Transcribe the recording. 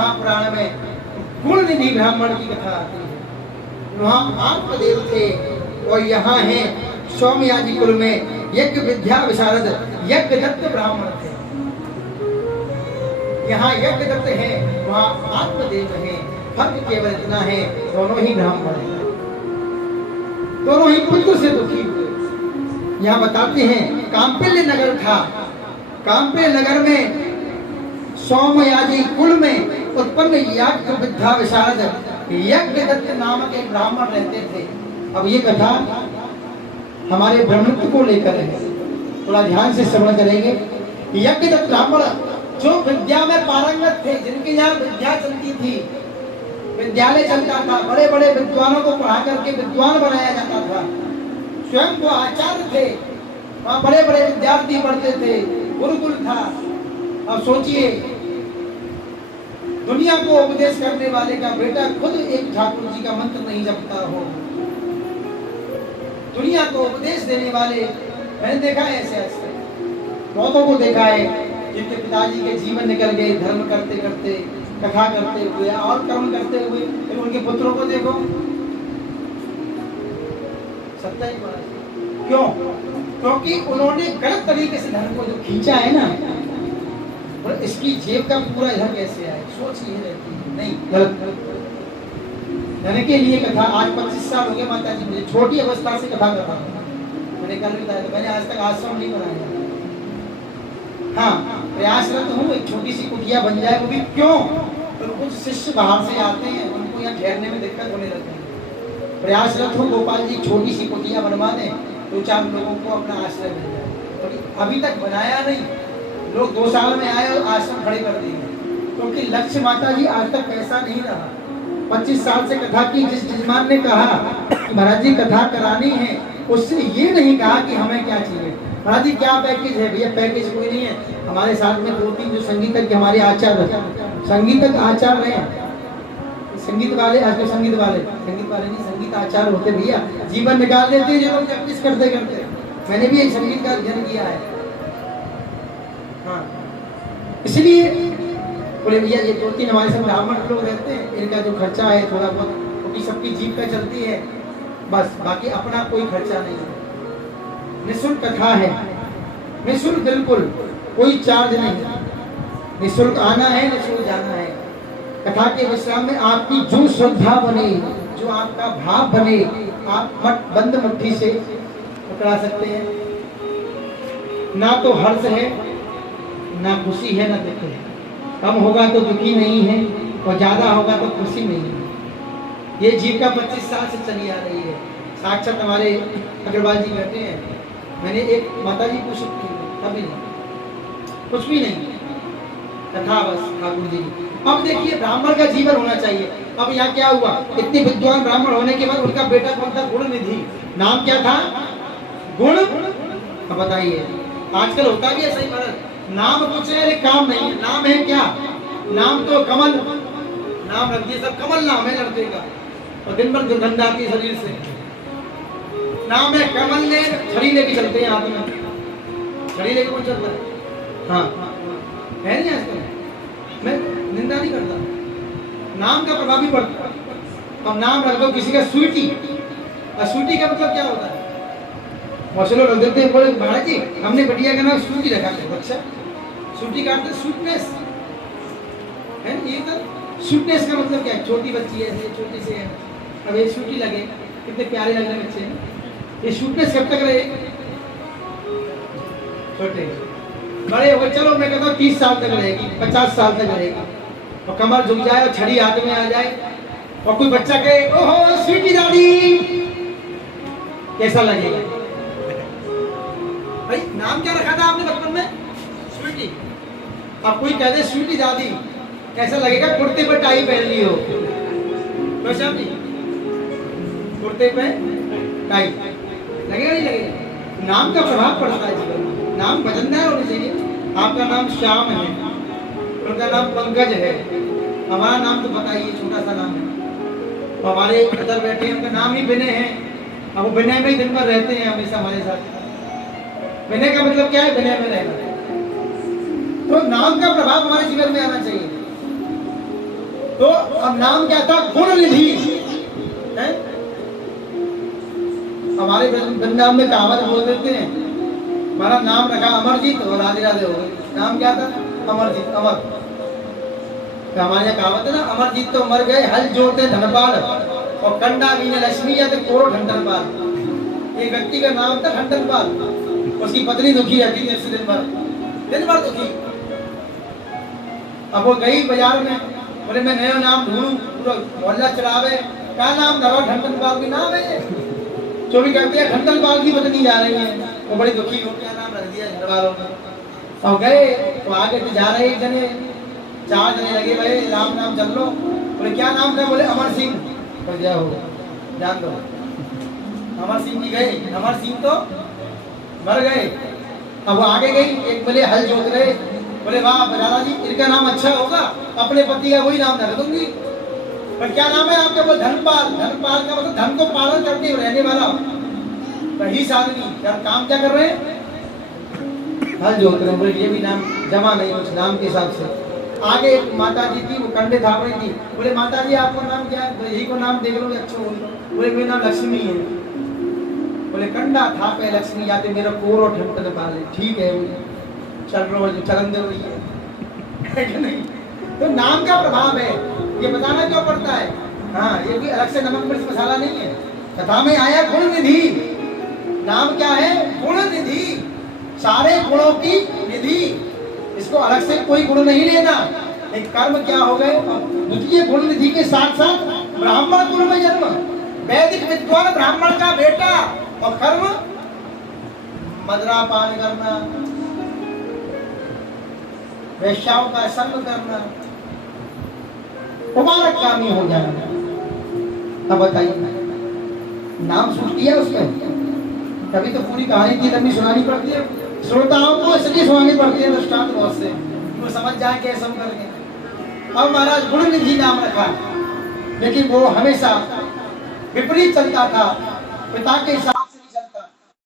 महापुराण में गुण निधि ब्राह्मण की कथा आती है। वहाँ आत्मदेव थे और यहाँ है सौम्याजी कुल में यज्ञ विद्या विशारद यज्ञदत्त ब्राह्मण थे। यहाँ यज्ञदत्त है, वहाँ आत्मदेव है। फर्क केवल इतना है, दोनों ही ब्राह्मण हैं, दोनों ही पुत्र से दुखी हुए। यहाँ बताते हैं कांपिल्य नगर था, कांपिल्य नगर में सौम्याजी कुल में उत्पन्न यज्ञ विद्या विशारद यज्ञदत्त नामक एक ब्राह्मण रहते थे। अब ये कथा हमारे ब्रह्मत्व को लेकर है, थोड़ा ध्यान से श्रवण करेंगे। यज्ञदत्त ब्राह्मण जो विद्या में पारंगत थे, जिनके यहाँ विद्या चलती थी, विद्यालय चलता था, बड़े बड़े विद्वानों को पढ़ा करके विद्वान बनाया जाता था, स्वयं वो आचार्य थे, वहाँ बड़े बड़े विद्यार्थी पढ़ते थे, गुरुकुल था। अब सोचिए, दुनिया को उपदेश करने वाले का बेटा खुद एक ठाकुर जी का मंत्र नहीं जपता हो, दुनिया को उपदेश देने वाले मैंने देखा है ऐसे ऐसे बहुतों को देखा है, जिनके पिताजी के जीवन निकल गए धर्म करते करते, कथा करते हुए और कर्म करते हुए, फिर उनके पुत्रों को देखो सत्ता ही पड़ा। क्यों? क्योंकि उन्होंने गलत तरीके से धर्म को जो खींचा है ना, और इसकी जेब का पूरा इधर कैसे आए, सोच ये रहती है नहीं, गलत। धन के लिए कथा, आज 25 साल हो गए माता जी मुझे, छोटी अवस्था से कथा कर रहा हूँ, मैंने कल भी बताया था, मैंने आज तक आश्रम नहीं बनाया। हाँ, प्रयासरत हूँ एक छोटी सी कुटिया बन जाए, वो भी क्यों? तो कुछ शिष्य बाहर से आते हैं, उनको यहाँ ठहरने में दिक्कत होने लगती है। प्रयासरत हूँ गोपाल जी छोटी सी कुटिया बनवा दें, 2-4 लोगों को अपना आश्रय मिल जाए। तो अभी तक बनाया नहीं, लोग 2 साल में आए और आश्रम खड़े कर दिए, क्योंकि लक्ष्य माता जी आज तक पैसा नहीं रहा। 25 साल से कथा की, जिस जजमान ने कहा कि महाराज जी कथा करानी है, उससे ये नहीं कहा कि हमें क्या चाहिए, महाराज जी क्या पैकेज है। भैया पैकेज कोई नहीं है, हमारे साथ में 2-3 जो संगीतज्ञ हमारे आचार्य, संगीतज्ञ आचार्य हैं, संगीत वाले, आज संगीत वाले नहीं, संगीत आचार्य होते भैया, जीवन निकाल देते हैं जो लोग प्रैक्टिस करते करते। मैंने भी एक संगीत का अध्ययन किया है। हाँ, इसलिए बोले भैया ये 2-3 हमारे साथ ब्राह्मण लोग रहते हैं, इनका जो खर्चा है थोड़ा बहुत, क्योंकि सबकी जीव का चलती है बस, बाकी अपना कोई खर्चा नहीं है। निःशुल्क कथा है, निःशुल्क, बिल्कुल कोई चार्ज नहीं, निःशुल्क आना है, निःशुल्क जाना है। कथा के विश्राम में आपकी जो श्रद्धा बने, जो आपका भाव बने, आप बंद मुट्ठी से पकड़ा सकते हैं। ना तो हर्ष है, ना खुशी है, ना दुख है। कम होगा तो दुखी नहीं है, और ज्यादा होगा तो खुशी नहीं है। ये जीव का 25 साल से चली आ रही है। साक्षात हमारे अग्रवाल जी कहते हैं, मैंने एक माता जी पूछ सकती हूँ, कभी नहीं, कुछ भी नहीं, कथा बस ठाकुर जी। अब देखिए ब्राह्मण का जीवन होना चाहिए। अब यहाँ क्या हुआ, इतने विद्वान ब्राह्मण होने के बाद उनका बेटा कौन था? गुण निधि। नाम क्या था? गुण। अब बताइए, आजकल होता भी ऐसा ही महाराज, नाम कुछ है काम नहीं है। नाम है क्या? नाम तो कमल, नाम रख दिए सब, कमल नाम है लड़के का, और दिन भर दुर्गंध आती है शरीर से। नाम है कमल, ने छड़ी लेके चलते हैं हाथ में, छड़ी लेके कौन चलता है? हाँ है नहीं आजकल, मैं निंदा नहीं करता, नाम का प्रभाव भी पड़ता है। अब नाम रख दो किसी का स्वीटी, और स्वीटी का मतलब क्या होता है? बहुत लोग रख देते हैं, बोले महाराज जी हमने बढ़िया का नाम स्वीटी रखा है। अच्छा, स्वीटी का अर्थ स्वीटनेस है, ये तो स्वीटनेस का मतलब क्या है? छोटी बच्ची है, छोटी से है, अब एक स्वीटी लगे, कितने प्यारे लग रहे बच्चे हैं। ये स्वीटनेस कब तक रहे? छोटे बड़े हो, चलो मैं कहता हूँ 30 साल तक रहेगी, 50 साल तक रहेगी, और कमर झुक जाए और छड़ी हाथ में आ जाए, और कोई बच्चा कहे ओहो स्वीटी दादी, कैसा लगेगा? भाई नाम क्या रखा था आपने बचपन में? स्वीटी। अब कोई कह दे स्वीटी दादी, कैसा लगेगा? कुर्ते पर टाई पहन ली हो, वैसा नहीं, कुर्ते पे टाई लगेगा नहीं लगेगा? नाम का प्रभाव पड़ता है जीवन में। नाम वजनदार होने चाहिए। आपका नाम श्याम है, उनका नाम पंकज है, हमारा नाम तो बताइए छोटा सा नाम है। तो हमारे अंदर बैठे हैं, उनका नाम ही विनय है, अब वो विनय में ही दिन भर रहते हैं हमेशा हमारे साथ। विनय का मतलब क्या है? विनय में रहना। तो नाम का प्रभाव हमारे जीवन में आना चाहिए। तो अब नाम क्या था? गुण निधि। हमारे वृंदावन में कहावत बोल देते हैं, हमारा नाम रखा अमरजीत और राधे राधे हो गए। नाम क्या था? अमरजीत, अमर। तो हमारे यहाँ कहावत है ना, अमरजीत तो मर गए हल जोते धनपाल, और कंडा भी ने लक्ष्मी या तो कोरो ठंडलपाल। एक व्यक्ति का नाम था ठंडलपाल, उसकी पत्नी दुखी रहती थी दिन भर दुखी। अब वो गई बाजार में, बोले मैं नया नाम ढूंढूं, पूरा मोहल्ला चलावे, क्या नाम धरा? ठंडलपाल की नाम है। जो भी कहते हैं ठंडलपाल की पत्नी जा रही है, वो बड़ी दुखी हो, क्या नाम रख दिया घर वालों ने। और गए तो आगे तो जा रहे एक जने, 4 जने लगे, भाई राम नाम चल लो। बोले क्या नाम था? बोले अमर सिंह। तो क्या हो, जान दो। अमर सिंह जी गए, अमर सिंह तो मर गए। अब वो आगे गई, एक बोले हल जोत रहे, बोले वाह दादा जी इनका नाम अच्छा होगा, अपने पति का वही नाम रख दूंगी। पर क्या नाम है आपका? बोले धनपाल। धनपाल का मतलब धन को पालन करके रहने वाला रईस आदमी। क्या काम क्या कर रहे हैं? हल जोत रहे। बोले ये भी नाम जमा नहीं उस नाम के हिसाब से। आगे एक माता जी थी, वो कंडे थाप रही थी। बोले माता जी आपका नाम क्या है? बोले यही को नाम देख लो, अच्छा बोल लो। बोले मेरा नाम लक्ष्मी है। बोले कंडा थापे लक्ष्मी आते मेरा कोरो ठंडन पाले। ठीक है चल रो चलन दे है कि नहीं? तो नाम का प्रभाव है, ये बताना क्यों पड़ता है? हाँ, ये भी अलग से नमक मिर्च मसाला नहीं है। कथा में आया गुण निधि। नाम क्या है? गुण निधि, सारे गुणों की निधि। इसको अलग से कोई गुण नहीं लेना। एक कर्म क्या हो गए? द्वितीय गुण निधि के साथ साथ ब्राह्मण कुल में जन्म, वैदिक विद्वान ब्राह्मण का बेटा, और कर्म मदरा पान करना, वैश्याओं का संग करना, कुमारक कामी हो जाना। अब बताइए नाम सूट किया उसमें? तभी तो पूरी कहानी की लंबी सुनानी पड़ती है श्रोताओं को, इसलिए सुनानी पड़ती है दृष्टांत बहुत से, वो समझ जाए कैसे हम करके। अब महाराज गुण निधि नाम रखा, लेकिन वो हमेशा विपरीत चलता था। पिता के साथ